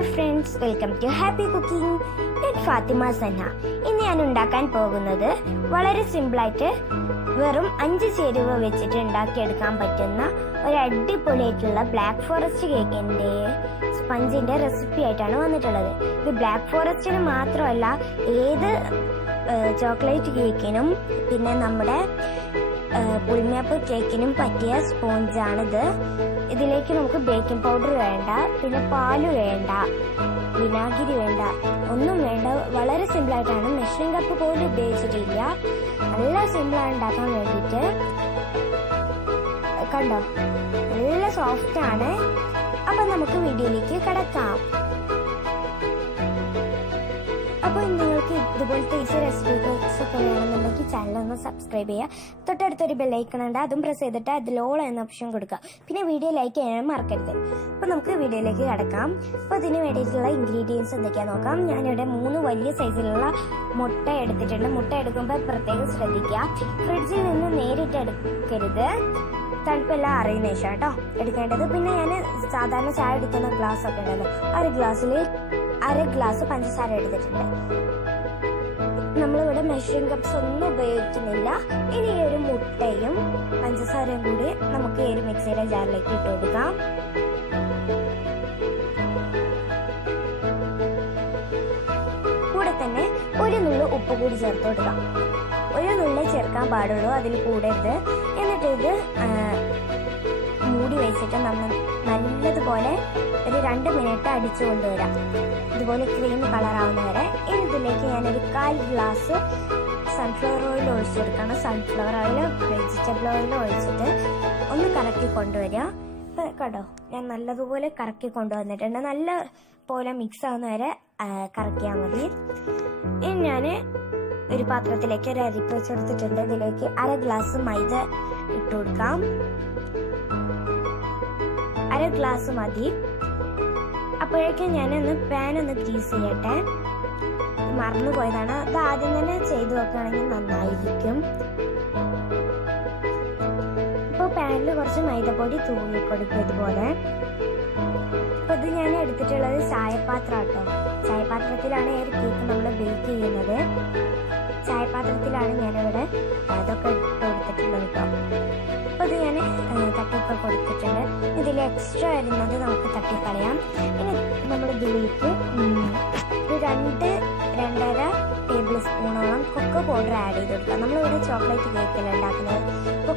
Hi friends, welcome to happy cooking. ഞാൻ ഫാത്തിമ സന്ന. ഇന്ന് ഞാൻ ഉണ്ടാക്കാൻ പോകുന്നത് വളരെ സിമ്പിളായിട്ട് വെറും 5 ചേരുവ വെച്ചിട്ട് ഉണ്ടാക്കിയെടുക്കാൻ പറ്റുന്ന ഒരു അടിപൊളിയായിട്ടുള്ള ബ്ലാക്ക് ഫോറസ്റ്റ് കേക്കിൻ്റെ സ്പഞ്ചിൻ്റെ റെസിപ്പി ആയിട്ടാണ് വന്നിട്ടുള്ളത്. ഇത് ബ്ലാക്ക് ഫോറസ്റ്റിന് മാത്രമല്ല, ഏത് ചോക്ലേറ്റ് കേക്കിനും പിന്നെ നമ്മുടെ പുളിമേപ്പ് കേക്കിനും പറ്റിയ സ്പോഞ്ചാണിത്. ഇതിലേക്ക് നമുക്ക് ബേക്കിംഗ് പൗഡർ വേണ്ട, പിന്നെ പാല് വേണ്ട, വിനാഗിരി വേണ്ട, ഒന്നും വേണ്ട. വളരെ സിമ്പിളായിട്ടാണ്, മെഷറിംഗ് കപ്പ് പോലും ഉപയോഗിച്ചിട്ടില്ല. നല്ല സിമ്പിളാണ് ഉണ്ടാക്കാൻ വേണ്ടിയിട്ട്. കണ്ടോ, നല്ല സോഫ്റ്റ് ആണ്. അപ്പം നമുക്ക് വീഡിയോയിലേക്ക് കിടക്കാം. അപ്പോൾ നിങ്ങൾക്ക് ഇതുപോലത്തെ ഈസി റെസിപ്പീസ് ഒക്കെ വേണമെന്നുണ്ടെങ്കിൽ ചാനലൊന്ന് സബ്സ്ക്രൈബ് ചെയ്യുക. തൊട്ടടുത്തൊരു ബെല്ലൈക്കൺ ഉണ്ട്, അതും പ്രസ് ചെയ്തിട്ട് അതിൽ ഓൾ എന്ന ഓപ്ഷൻ കൊടുക്കുക. പിന്നെ വീഡിയോ ലൈക്ക് ചെയ്യാനും മറക്കരുത്. അപ്പോൾ നമുക്ക് വീഡിയോയിലേക്ക് കിടക്കാം. അപ്പോൾ അതിന് വേണ്ടിയിട്ടുള്ള ഇൻഗ്രീഡിയൻസ് എന്തൊക്കെയാണെന്ന് നോക്കാം. ഞാനിവിടെ 3 വലിയ സൈസിലുള്ള മുട്ട എടുത്തിട്ടുണ്ട്. മുട്ട എടുക്കുമ്പോൾ പ്രത്യേകം ശ്രദ്ധിക്കുക, ഫ്രിഡ്ജിൽ നിന്ന് നേരിട്ട് എടുക്കരുത്, തണുപ്പെല്ലാം അറിയുന്ന ശേഷം കേട്ടോ എടുക്കേണ്ടത്. പിന്നെ ഞാൻ സാധാരണ ചായ എടുക്കുന്ന ഗ്ലാസ് ഒക്കെ ഉണ്ടല്ലോ, അര ഗ്ലാസ് പഞ്ചസാര എടുത്തിട്ടുണ്ട്. നമ്മളിവിടെ മെഷറിംഗ് കപ്സ് ഒന്നും ഉപയോഗിക്കുന്നില്ല. ഇനി ഈ ഒരു മുട്ടയും പഞ്ചസാരയും കൂടി നമുക്ക് ഈ ഒരു മിക്സിയുടെ ജാറിലേക്ക് ഇട്ട് കൊടുക്കാം. കൂടെ തന്നെ ഒരു നുള്ളു ഉപ്പ് കൂടി ചേർത്ത് കൊടുക്കാം. ഒരു നുള്ളേ ചേർക്കാൻ പാടുള്ളൂ, അതിൽ കൂടരുത്. എന്നിട്ട് ഇത് മൂടി വെച്ചിട്ട് നമ്മൾ നല്ലതുപോലെ ഒരു 2 മിനിറ്റ് അടിച്ചു കൊണ്ടുവരാം, ഇതുപോലെ ക്രീം കളറാവുന്ന വരെ. ഇനി ഇതിലേക്ക് ഞാനൊരു 1/4 ഗ്ലാസ് സൺഫ്ലവർ ഓയിൽ ഒഴിച്ചെടുക്കണം. സൺഫ്ലവർ ഓയിൽ വെജിറ്റബിൾ ഓയിൽ ഒഴിച്ചിട്ട് ഒന്ന് കറക്കി കൊണ്ടുവരിക. കേട്ടോ, ഞാൻ നല്ലതുപോലെ കറക്കി കൊണ്ടുവന്നിട്ടുണ്ട്. നല്ല പോലെ മിക്സ് ആവുന്ന വരെ കറക്കിയാൽ മതി. ഇനി ഞാൻ ഒരു പാത്രത്തിലേക്ക് ഒരു അരിപ്പ് വെച്ചെടുത്തിട്ടുണ്ട്. ഇതിലേക്ക് 1/2 ഗ്ലാസ് മൈദ ഇട്ട് കൊടുക്കാം. 1/2 ഗ്ലാസ് മതി. അപ്പോഴേക്കും ഞാനൊന്ന് പാനൊന്ന് ഗ്രീസ് ചെയ്യട്ടെ. മറന്നു പോയതാണ്, അത് ആദ്യം തന്നെ ചെയ്തു വെക്കുകയാണെങ്കിൽ നന്നായിരിക്കും. ഇപ്പോൾ പാനിൽ കുറച്ച് മൈദപ്പൊടി തൂങ്ങി കൊടുക്കും ഇതുപോലെ. അപ്പോൾ ഇത് ഞാൻ എടുത്തിട്ടുള്ളത് ചായപാത്രം കേട്ടോ. ചായപാത്രത്തിലാണ് ഈ ഒരു കേക്ക് നമ്മൾ ബേക്ക് ചെയ്യുന്നത്. ചായപാത്രത്തിലാണ് ഞാനിവിടെ അതൊക്കെ ഇട്ട് കൊടുത്തിട്ടുള്ളത് കേട്ടോ. അപ്പോൾ ഇത് ഞാൻ തട്ടിയൊക്കെ കൊടുത്തിട്ടുണ്ട്. ഇതിൽ എക്സ്ട്രാ വരുന്നത് നമുക്ക് തട്ടിക്കളയാം. ഇനി നമ്മൾ ഇതിലേക്ക് ഒരു 2-2.5 ടേബിൾ സ്പൂണോളം കൊക്കോ പൗഡർ ആഡ് ചെയ്ത് കൊടുക്കാം. നമ്മളിവിടെ ചോക്ലേറ്റ് കേക്കല്ല ഉണ്ടാക്കുന്നത്, ഇപ്പോൾ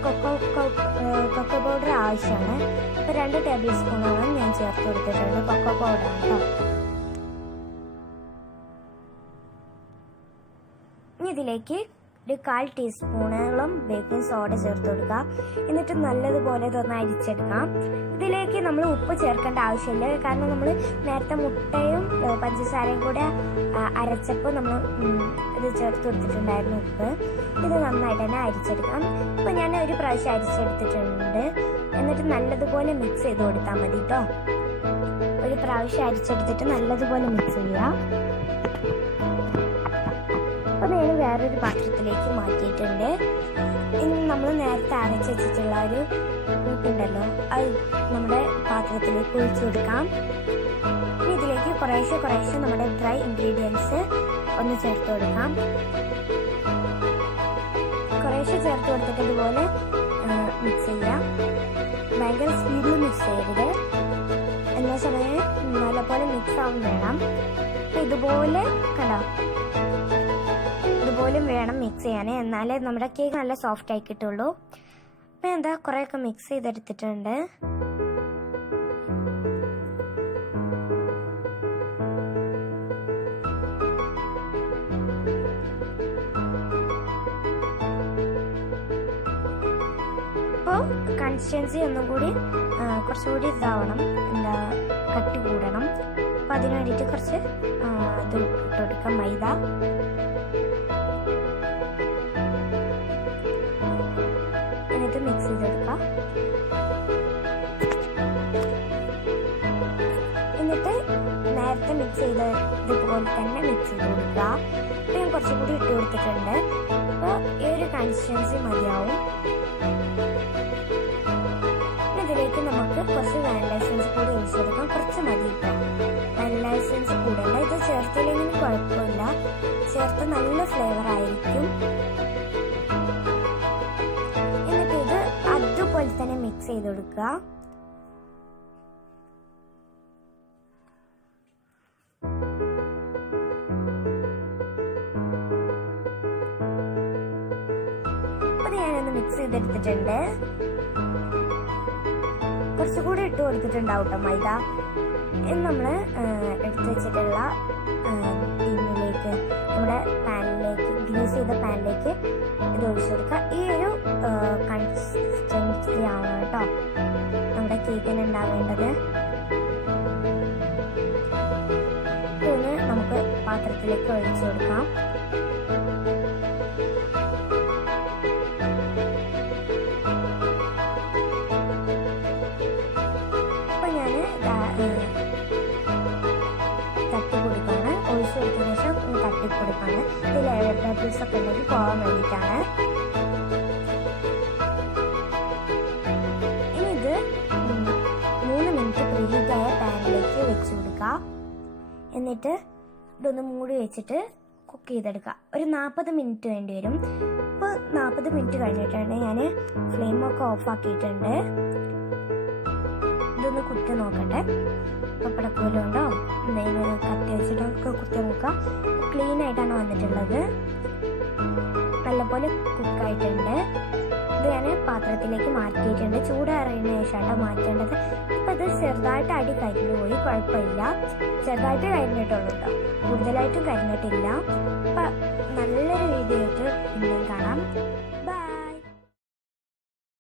കൊക്കോ പൗഡർ ആവശ്യമാണ്. ഇപ്പോൾ 2 ടേബിൾ സ്പൂണോളം ഞാൻ ചേർത്ത് കൊടുത്തിട്ടുണ്ട് കൊക്കോ പൗഡർ കേട്ടോ. ഇനി ഇതിലേക്ക് ഒരു 1/4 ടീസ്പൂണോളം ബേക്കിംഗ് സോഡ ചേർത്ത് കൊടുക്കുക. എന്നിട്ട് നല്ലതുപോലെ ഇതൊന്ന് അരിച്ചെടുക്കാം. ഇതിലേക്ക് നമ്മൾ ഉപ്പ് ചേർക്കേണ്ട ആവശ്യമില്ല, കാരണം നമ്മൾ നേരത്തെ മുട്ടയും പഞ്ചസാരയും കൂടെ അരച്ചപ്പോൾ നമ്മൾ ഇത് ചേർത്ത് കൊടുത്തിട്ടുണ്ടായിരുന്നു ഉപ്പ്. ഇത് നന്നായിട്ട് തന്നെ അരിച്ചെടുക്കാം. ഇപ്പോൾ ഞാൻ ഒരു പ്രാവശ്യം അരിച്ചെടുത്തിട്ടുണ്ട്. എന്നിട്ട് നല്ലതുപോലെ മിക്സ് ചെയ്ത് കൊടുത്താൽ മതി കേട്ടോ. ഒരു പ്രാവശ്യം അരിച്ചെടുത്തിട്ട് നല്ലതുപോലെ മിക്സ് ചെയ്യുക. അപ്പോൾ ഞാൻ വേറൊരു പാത്രത്തിലേക്ക് മാറ്റിയിട്ടുണ്ട്. ഇനി നമ്മൾ നേരത്തെ അരച്ച് വെച്ചിട്ടുള്ള ഒരു കൂട്ടുണ്ടല്ലോ, അത് നമ്മുടെ പാത്രത്തിലേക്ക് ഒഴിച്ചു കൊടുക്കാം. ഇനി ഇതിലേക്ക് കുറേശ്ശെ നമ്മുടെ ഡ്രൈ ഇൻഗ്രീഡിയൻസ് ഒന്ന് ചേർത്ത് കൊടുക്കാം. കുറേശ്ശെ ചേർത്ത് കൊടുത്തിട്ട് ഇതുപോലെ മിക്സ് ചെയ്യാം. ഭയങ്കര സ്പീഡിൽ മിക്സ് ചെയ്യരുത്, എല്ലാ സമയം നല്ലപോലെ മിക്സ് ആവും വേണം. അപ്പോൾ ഇതുപോലെ കണ്ടോ, ഇതുപോലും വേണം മിക്സ് ചെയ്യാൻ, എന്നാലേ നമ്മുടെ കേക്ക് നല്ല സോഫ്റ്റ് ആയി കിട്ടുള്ളൂ. അപ്പം എന്താ കുറേയൊക്കെ മിക്സ് ചെയ്തെടുത്തിട്ടുണ്ട്. അപ്പോൾ കൺസിസ്റ്റൻസി ഒന്നും കൂടി കുറച്ചുകൂടി ഇതാവണം, എന്താ കട്ടി കൂടണം. അപ്പോൾ അതിന് വേണ്ടിയിട്ട് കുറച്ച് ഇത് ഇട്ട് കൊടുക്കാം, മൈദ. എന്നിട്ട് മിക്സ് ചെയ്തെടുക്കാം. എന്നിട്ട് നേരത്തെ മിക്സ് ചെയ്തതുപോലെ തന്നെ മിക്സ് ചെയ്ത് കൊടുക്കുക. അപ്പോൾ ഞാൻ കുറച്ചും കൂടി ഇട്ട് കൊടുത്തിട്ടുണ്ട്. അപ്പോൾ ഈ ഒരു കൺസിസ്റ്റൻസി മതിയാവും. ഇതിലേക്ക് നമുക്ക് കുറച്ച് വാനില എസൻസ് കൂടി ഒഴിച്ചു കൊടുക്കാം. കുറച്ച് മതി കേട്ടോ, വാനില എസൻസ് കൂടണ്ട. ഇത് ചേർത്തില്ലെങ്കിലും കുഴപ്പമില്ല, ചേർത്ത് നല്ല ഫ്ലേവർ ആയിരിക്കും. എന്നിട്ട് ഇത് അതുപോലെ തന്നെ മിക്സ് ചെയ്ത് കൊടുക്കുക. അത് ഞാനൊന്ന് മിക്സ് ചെയ്തെടുത്തിട്ടുണ്ട്. കുറച്ചുകൂടി ഇട്ട് കൊടുത്തിട്ടുണ്ടാവും കേട്ടോ മൈദ. ഇത് നമ്മൾ എടുത്ത് വെച്ചിട്ടുള്ള ടിന്നിലേക്ക്, നമ്മുടെ പാനിലേക്ക്, ഗ്രീസ് ചെയ്ത പാനിലേക്ക് ഇത് ഒഴിച്ചു കൊടുക്കുക. ഈ ഒരു കൺസിസ്റ്റൻസി ആവണം കേട്ടോ നമ്മുടെ കേക്കിന് ഉണ്ടാവേണ്ടത്. ഇതൊന്ന് നമുക്ക് പാത്രത്തിലേക്ക് ഒഴിച്ചു കൊടുക്കാം. തട്ടിപ്പൊടിക്കാണ്, ഒഴിച്ചു കൊടുത്തതിന് ശേഷം തട്ടിപ്പൊടിക്കാണ്. ഇതിൽ എയർ ബബിൾസ് ഒക്കെ ഉണ്ടെങ്കിൽ പോകാൻ വേണ്ടിയിട്ടാണ്. ഇനി ഇത് 3 മിനിറ്റ് പ്രീഹീറ്റായ പാനിലേക്ക് വെച്ച് കൊടുക്കുക. എന്നിട്ട് ഇതൊന്ന് മൂടി വെച്ചിട്ട് കുക്ക് ചെയ്തെടുക്കുക. ഒരു 40 മിനിറ്റ് വേണ്ടി വരും. ഇപ്പോൾ 40 മിനിറ്റ് കഴിഞ്ഞിട്ടുണ്ട്. ഞാൻ ഫ്ലെയിമൊക്കെ ഓഫ് ആക്കിയിട്ടുണ്ട്. ഇതൊന്ന് കുത്തി നോക്കട്ടെ, പപ്പടക്കോലുണ്ടോ എന്തെങ്കിലും കത്തി വെച്ചിട്ടൊക്കെ കുത്തി നോക്കുക. ക്ലീൻ ആയിട്ടാണ് വന്നിട്ടുള്ളത്, നല്ലപോലെ കുക്കായിട്ടുണ്ട്. ഇത് ഞാൻ പാത്രത്തിലേക്ക് മാറ്റിയിട്ടുണ്ട്. ചൂടാറിയതിനു ശേഷമാണ് മാറ്റേണ്ടത്. ഇപ്പം ഇത് ചെറുതായിട്ട് അടി കരിഞ്ഞു പോയി, കുഴപ്പമില്ല, ചെറുതായിട്ട് കരിഞ്ഞിട്ടുള്ളൂ കേട്ടോ, കൂടുതലായിട്ടും കരിഞ്ഞിട്ടില്ല. അപ്പം നല്ലൊരു വീഡിയോ ആയിട്ട് പിന്നെയും കാണാം.